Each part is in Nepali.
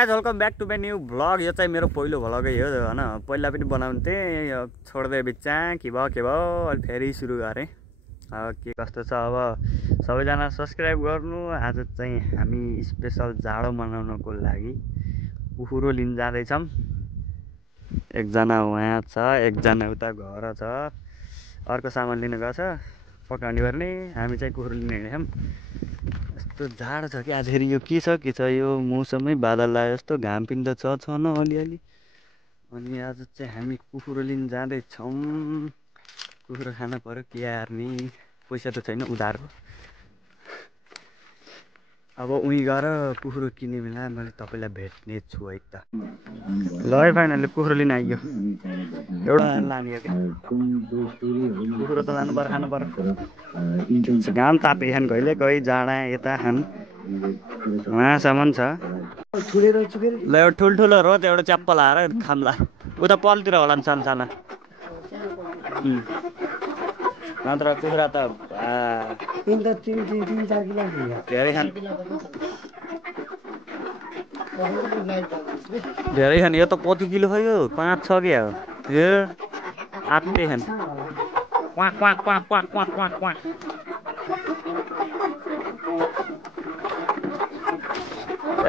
Guys welcome back to my new vlog. यो चाहिँ मेरो पहिलो भ्लगै हो होइन। पहिला पनि बनाउँथे छोड्दै बिच्चा के भयो अहिले फेरि सुरु गरेँ। अब के कस्तो छ अब सबैजना सब्सक्राइब गर्नु। आज चाहिँ हामी स्पेसल जाडो मनाउनको लागि कुखुरो लिन जाँदैछौँ। एकजना उहाँ छ, एकजना उता घर छ, अर्को सामान लिन गएको छ पकाउने पर्ने। हामी चाहिँ कुखुरो लिन हिँडेछौँ। यस्तो जाडो छ कि आजखेरि यो के छ यो मौसमै बादल आयो जस्तो, घाम पनि त छ न अलिअलि। अनि आज चाहिँ हामी कुखुरो लिन जाँदैछौँ। कुखुरो खान पर्यो, के हार्ने पैसा त छैन उधारो। अब उहीँ गएर कुखुरो किन्ने बेला मैले तपाईँलाई भेट्ने छु है त। ल है फाइनली कुखुरो लिन आइयो। एउटा लाने हो क्या कुखुरो त लानु पर्यो, खानु पर्यो। घाम तापे खान कहिले कोही जाँडा यता खान उहाँसम्म छ। ल एउटा ठुल्ठुलो रो एउटा च्याप्पल हाएर खाम्ला। उता पलतिर होला नि सानो साना नत्र कुखुरा त धेरै खाने। यो त कति किलो खै यो 5-6 क्या हो यो आत्ते खाने। Quack quack quack quack quack quack quack. ए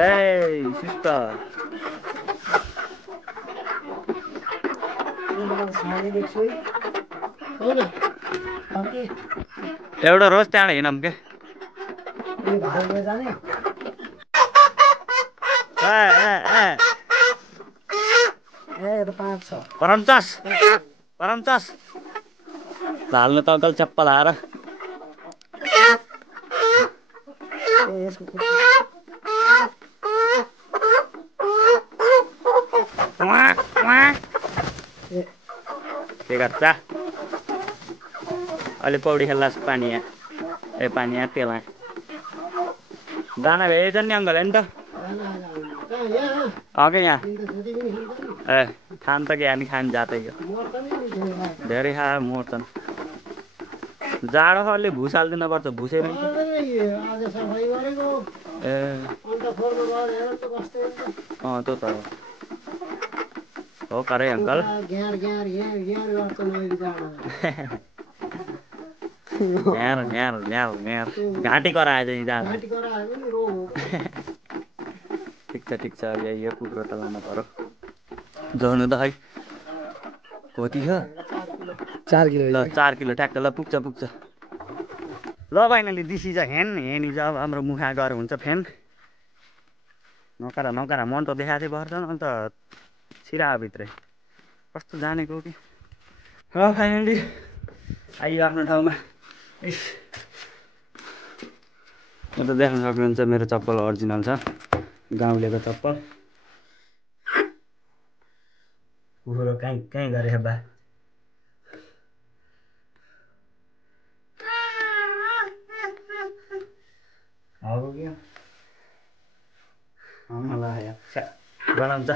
सिस्टर एउटा रोज त्यहाँ हिँडौँ के। परमचास हाल्नु त अङ्कल चप्पल हाएर। के गर्छ अहिले पौडी खेल्ला पानी यहाँ। ए पानी यहाँ तेल दाना भेज नि अङ्कल हेर्नु त अघि यहाँ। ए खान त के अनि खान जातै हो धेरै खा मर्छन्। जाडो अलि भुस हालिदिनु पर्छ भुसेर। ए त्यो त हो करे अङ्कल। घाँटी कराएछ जाडो। ठिक छ यो कुखुरो त लानु पर्यो। जोड्नु त खै कति छ 4 किलो। ल 4 किलो ट्याक्क। ल पुग्छ। ल फाइनली दिस इज अ हेन। हेन इज अब हाम्रो मुखा गएर हुन्छ फेन। नकारा मन त देखाएको थियो पर्छ अन्त छिरा भित्रै कस्तो जानेको कि। र फाइनली आइयो आफ्नो ठाउँमा। यो त देख्न सक्नुहुन्छ मेरो चप्पल ओरिजिनल छ, गाउँलेको चप्पल। कुखुरो कहीँ गरे बा। गनाउँछ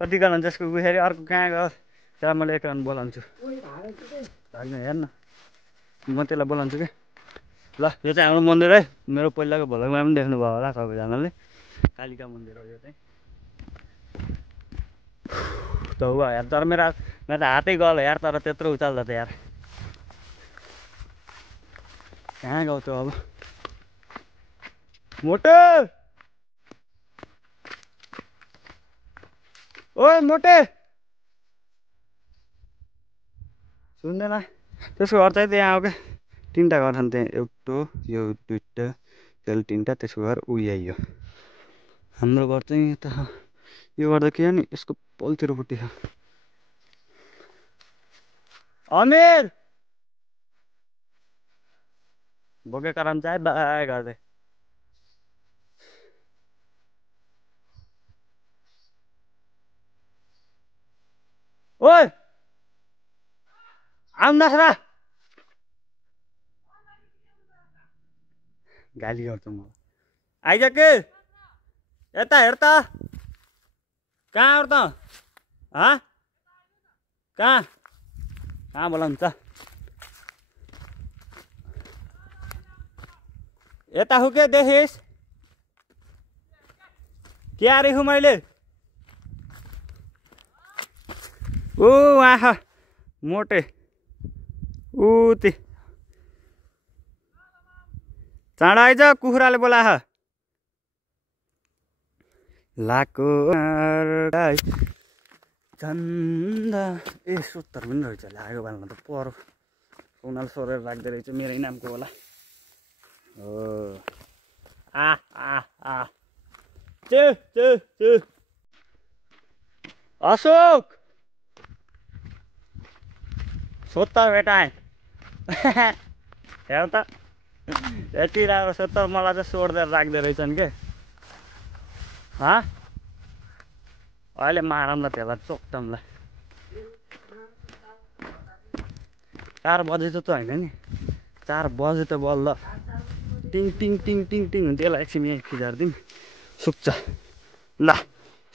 कति गनाउँछ यसको गुखेरी। अर्को कहाँ गयो त्यहाँ मैले एक राउन्ड बोलाउँछु। हेर्न म त्यसलाई बोलाउँछु क्या। ल यो चाहिँ हाम्रो मन्दिर है। मेरो पहिलाको भ्लगमा पनि देख्नुभयो होला सबैजनाले। कालिका मन्दिर हो यो चाहिँ। त हो यार तर मेरो त हातै गयो यार। तर त्यत्रो उचाल्दा त यार कहाँ गयो त अब। मोटे ओए मोटे सुन्दैन। त्यसको घर चाहिँ त्यहाँ हो क्या। 3टा घर छन् त्यहाँ। एउटा यो 2टा त्यसले 3टा। त्यसको घर उही आइयो। हाम्रो घर चाहिँ यता यो गर्दा के नि यसको पल्तिरपट्टि छ। अमिर बोकेको राम चाहिँ बाई गर्दै। ओए आउनुहोस् र। गाली गर्छ म। आइज के यता हेर त। कहाँ हो त? कहाँ बोलाउँछ? यता हो के देखिस्? के हारेको मैले ओ आहा मोटे उति चाँडो आइज कुखुराले बोलाह लाको चन्दा ए 70 पनि रहेछ लाग्यो बाल्न त पर उनाल सोरेर राख्दै रहेछ मेरै नामको होला हो आ आ आ चे चे चे अशोक सोत्तर बेटा हेर त यति राम्रो सोत्तर मलाई चाहिँ सोड्दै राख्दै रहेछन् के अहिले मारौँ ल त्यसलाई चोक्टमलाई 4 बजे त होइन नि 4 बजे त बल्ल टिङ टिङ टिङ टिङ टिङ हुन्छ यसलाई एकछिन यहीँ फिजारिदिउँ सुक्छ ल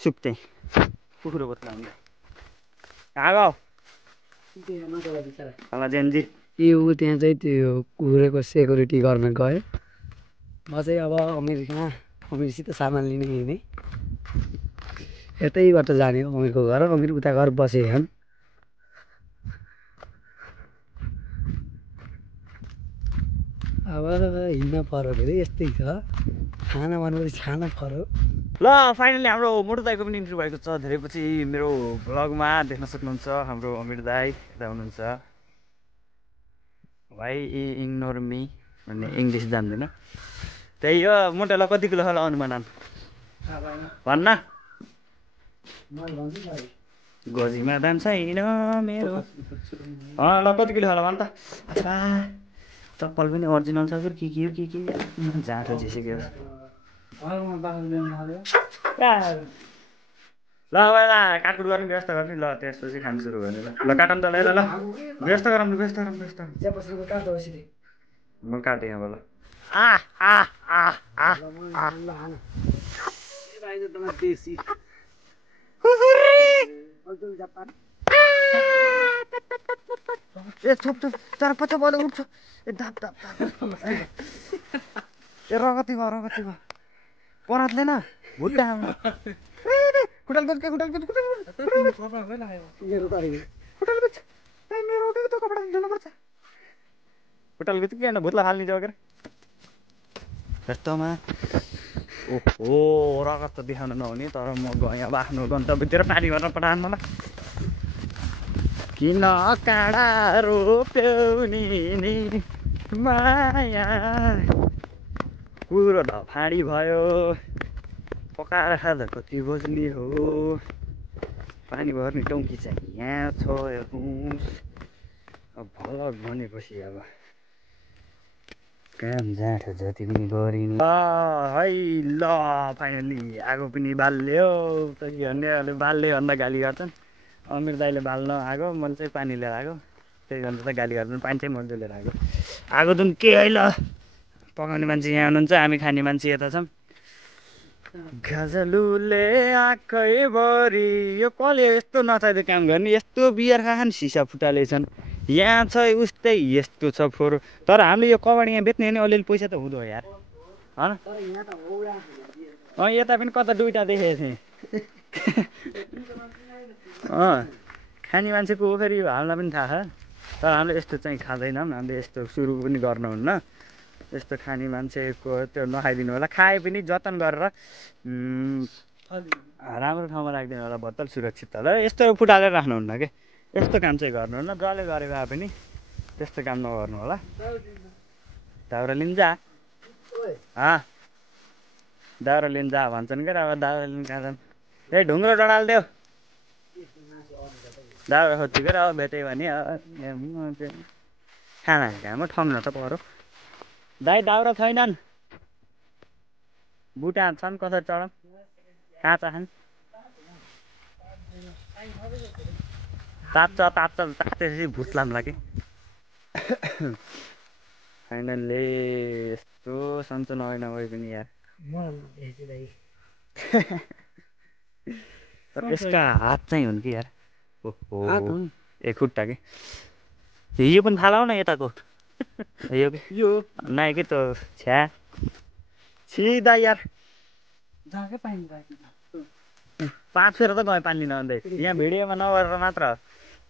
सुक्थेँ कुखुरो बोत्लाउने आगो जेन्जी ए ऊ त्यहाँ चाहिँ त्यो कुखुराको सेक्युरिटी गर्न गयो म चाहिँ अब अमिरसित सामान लिने हिँडेँ यतैबाट जाने हो अमिरको घर अमिर उता घर बसेका छन् अब हिँड्न पर्यो धेरै यस्तै छ खाना भनेपछि खाना पर्यो ल फाइनली हाम्रो मोटो दाईको पनि इन्ट्री भएको छ धेरै पछि मेरो भ्लगमा देख्न सक्नुहुन्छ हाम्रो अमिर दाई यता हुनुहुन्छ वाइ इग्नोर मी भन्ने इङ्ग्लिस जान्दैन त्यही हो मोटोलाई कति किलो होला अनुमान भन्न गोजीमा दाम छैन मेरो ल कति किलो होला भन् त चप्पल पनि ओरिजिनल छ फेरि के हो जाँठो झिसिक्यो ल काटकुट गर्ने व्यवस्था गर्ने ल त्यसपछि खानु सुरु गर्ने ल काटौँ त ल व्यवस्था गरौँ म काटेँ अब ल तर पछि बल्ल उठ्छ धाप ए रगती भयो परातले न भुट्टा खुट्टाल बेच मेरो कपडा दिनुपर्छ खुट्टाल बेच के भुत्ला फाल्ने जगेर यस्तोमा ओहो रगत त देखाउन नहुने तर म गएँ अब आफ्नो गन्तव्यतिर पानी भर्न पठाउन मलाई किन काँडा रोप्यौनी माया कुरो धफाडी भयो पकाएर खाँदा कति बज्ने हो पानी भर्ने टङ्की चाहिँ यहाँ छ हेर्नुहोस् अब भ्लग भनेपछि अब काम जाँठो जति पनि गरिने है ल फाइनली आगो पनि बाल्यो त के भन्ने अहिले बाल्यो भन्दा गाली गर्छन् अमिर दाइले बाल्न आगो मैले चाहिँ पानी लिएर आएको त्यही गर्दा त गाली गर्दैन पानी चाहिँ मैले लिएर आएको आगो दुन के है ल पकाउने मान्छे यहाँ हुनुहुन्छ हामी खाने मान्छे यता छौँ गजलुले आँखैभरि यो कसले यस्तो नचाहिँदो काम गर्ने यस्तो बियर खान सिसा फुटालेछन् यहाँ छ उस्तै यस्तो छ फोहोर तर हामीले यो कबाड यहाँ बेच्ने भने अलिअलि पैसा त हुँदो यार होइन यता पनि कता दुईवटा देखेको थिएँ खाने मान्छेको हो फेरि हामीलाई पनि थाहा छ तर हामीले यस्तो चाहिँ खाँदैनौँ हामीले यस्तो सुरु पनि गर्नुहुन्न यस्तो खाने मान्छेको त्यो नखाइदिनु होला खाए पनि जतन गरेर राम्रो ठाउँमा राखिदिनु होला बोतल सुरक्षित होला यस्तो फुटालेर राख्नुहुन्न के यस्तो काम चाहिँ गर्नुहुन्न जसले गरे भए पनि त्यस्तो काम नगर्नु होला दाउरा लिन जा दाउरा लिन जा भन्छन् क्या अब दाउरा लिन कहाँ ए ढुङ्ग्रो डडाल्देऊ दाउरा खोज्छु क्या अब भेट्यो भने खाना खामा ठग्न त पऱ्यो दाइ दाउरा छैनन् बुटा छन् कसरी चढाउँ काँचा खान् तात्तेपछि भुत्लाम्ला कि फाइनल्ली यस्तो सन्चो नभए पनि यार तर यसका हात चाहिँ हुन् कि यार ओहो ए खुट्टा कि यो पनि थाहा न यताको यो नाइकै त छ्या छिदा यार 5 फेर त गएँ पानी लिन अन्दै यहाँ भिडियोमा नगरेर मात्र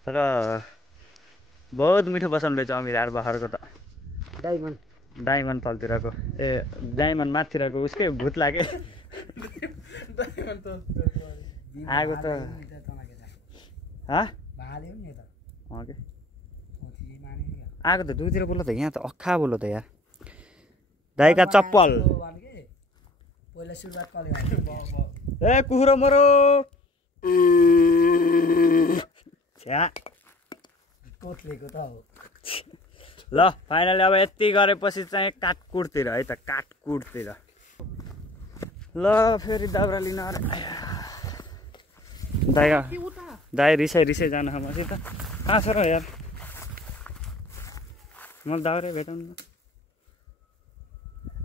तर बहुत मिठो बसाउनु रहेछ अमिर यार बखरको त डायमन्ड तलतिरको डायमन्ड माथितिरको उसकै भूत लाग्यो आगो त आगो त दुईतिर बोल्यो त यहाँ त अक्खा बोल्यो त यार दाइका चप्पल ए कुखुरो मरो ल फाइनली अब यति गरेपछि चाहिँ काटकुटतिर है त काटकुटतिर ल फेरि दाउरा लिन दाइ रिसाइ जानु मसित कहाँ छ र यार मलाई दाउरा भेटाउनु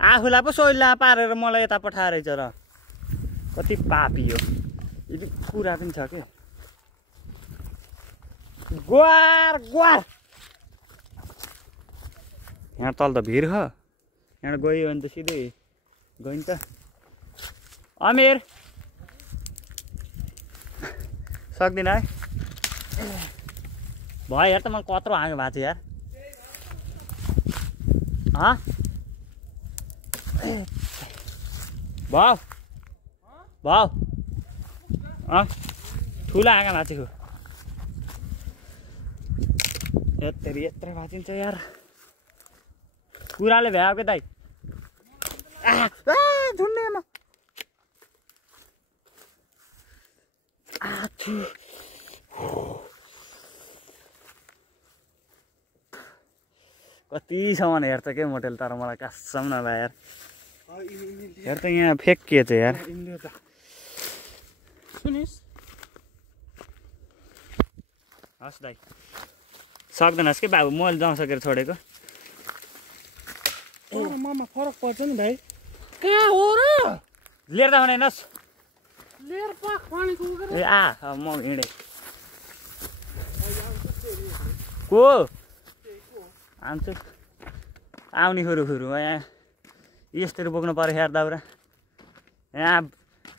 आफूलाई पो सोइला पारेर मलाई यता पठाएर रहेछ र कति पापी हो यदि कुरा पनि छ के ग्वार ग्वार यहाँ तल त भिड छ यहाँ गयो भने त सिधै गयो नि त अमिर सक्दिन है भयो यार त मलाई कत्रो हाँगो भएको छ यार भाउ ठुलो आँगा भाँचेको यत्रो भाँचिन्छ यार कुराले भ्यायो के दाइ झुन्डेमा कतिसम्म हेर्छ के मोटेल तर मलाई कसम नभए यार हेर त यहाँ फेक के छ यार हस् दाइ सक्दैनस् कि बाबु मैले जाउँ सकेर छोडेको मामा फरक पर्छ नि भाइ कहाँ हो र लिएर त हुँदैनस् लिएर पाक पानीको ए म हिँडेँ को आउँछु आउने खुरु यहाँ यस्तरी बोक्नु पऱ्यो यार दाउरा यहाँ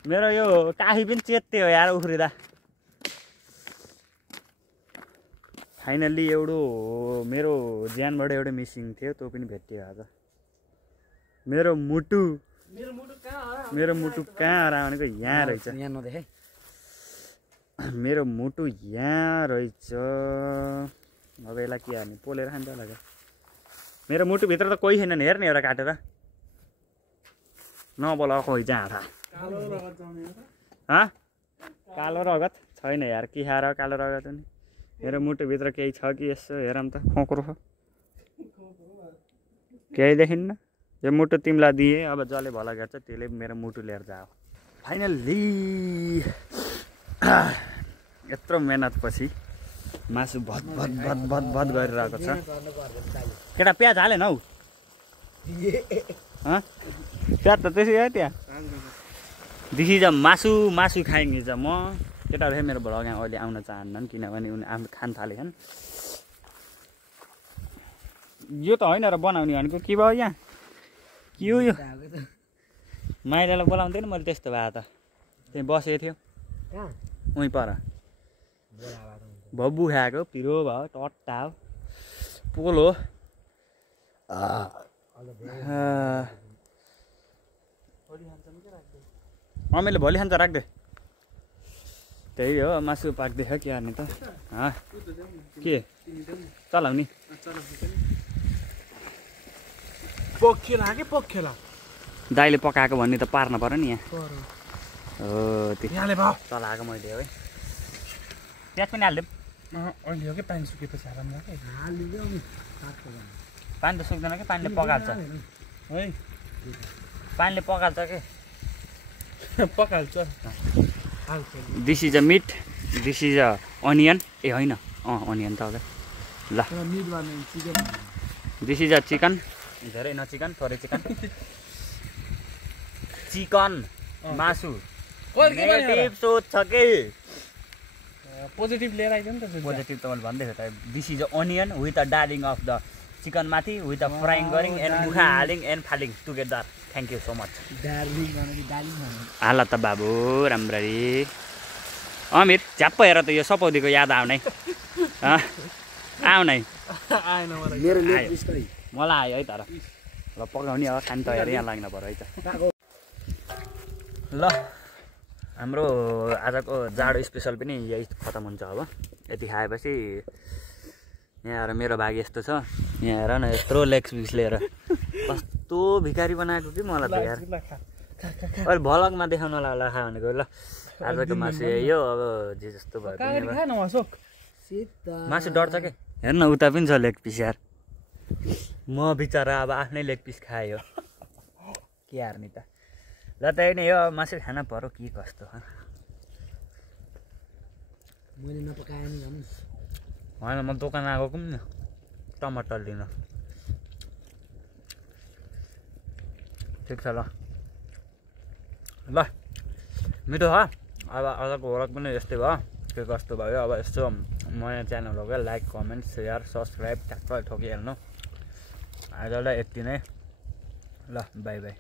मेरो यो काखी पनि चेत्ते हो यार उफ्रिँदा फाइनल्ली मेरो ज्यानबाट एउटा मिसिङ थियो त्यो पनि भेटियो आज मेरो मुटु कहाँ हरा भनेको यहाँ रहेछ मेरो मुटु यहाँ रहेछ अब यसलाई के हाल्ने पोलेर खान्छ होला क्या मेरो मुटुभित्र त कोही छैन नि हेर्ने एउटा काटेर नबोला खोइ जाँडा कालो रगत छैन यार के खाएर कालो रगत नि मेरो मुटुभित्र केही छ कि यसो हेरौँ त खोक्रो केही देखिन्न यो मुटु तिमीलाई दिएँ अब जसले भला गर्छ त्यसले मेरो मुटु लिएर जाऊ फाइनल्ली यत्रो मेहनतपछि मासु भत गरिरहेको छ केटा प्याज हालेन हौ प्याज त त्यसै हो त्यहाँ देखि जा मासु खाइन्छ म केटाहरू मेरो भ्लग यहाँ अहिले आउन चाहन्नन् किनभने उनी आफ्नो खान थालेछन् यो त होइन र बनाउने भनेको के भयो यहाँ के हो यो माइलालाई बोलाउँदैन मैले त्यस्तो भए त त्यहाँ बसेको थियो उहीँ पर भब्बु खाएको पिरो भयो टट्टा हो पोलो अमेले भोलि खान्छ राख्दे त्यही हो मासु पाक्दैछ के हार्ने त के चलाउने पखेला दाइले पकाएको भन्ने त पार्न पर्यो नि यहाँ हो त्यो चलाएको मैले है प्याज पनि हालिदिउँ अहिले हो कि पानी सुकेपछि पानी त सुक्दैन कि पानीले पकाल्छ है पानीले पकाल्छ के पकाल्छ this is a meat this is a onion ए होइन अनियन त हो ल दिस इज अ चिकन धेरै न चिकन थोरै चिकन मासु नेगेटिभ सोच छ के पोजिटिभ लिएर आइदियो नि त पोजिटिभ त मैले भन्दैछु त this is a onion with a darling of the chicken माथि विथ द फ्राइङ गरिङ एन्ड मुखा हालिङ एन्ड फालिङ together thank you so much हाल त बाबु राम्ररी अमिर झ्याप्प हेर त यो सपौदीको याद आउने आउने आएन मलाई मेरो लेग पिस खै मलाई आयो है तर ल पकाउने हो खान तयारी यहाँ लाग्नु पऱ्यो है त ल हाम्रो आजको जाडो स्पेसल पनि यही खतम हुन्छ अब यति खाएपछि यहाँ आएर मेरो भाग यस्तो छ यहाँ हेर न यत्रो लेग पिस लिएर कस्तो भिखारी बनाएको कि मलाई त यार अहिले भ्लगमा देखाउनलाई होला खा भनेको ल आजको मासु यो अब जे जस्तो भयो पनि अब। खाएन अशोक मासु डढ्छ के हेर्न उता पनि छ लेग पिस यार म बिचरा अब आफ्नै लेग पिस खायो के हार्ने त ल त्यही नै हो मासु खान पर्यो के कस्तो मैले नपकाए नि झन् होइन म दोकान आएको पनि नि टमाटर लिन ठिक छ ल ल मिठो छ अब आजको भ्लग पनि यस्तै भयो के कस्तो भयो अब यस्तो नयाँ च्यानल हो क्या लाइक कमेन्ट सेयर सब्सक्राइब ठ्याक्क ठोकिहाल्नु आजलाई यति नै ल बाई बाई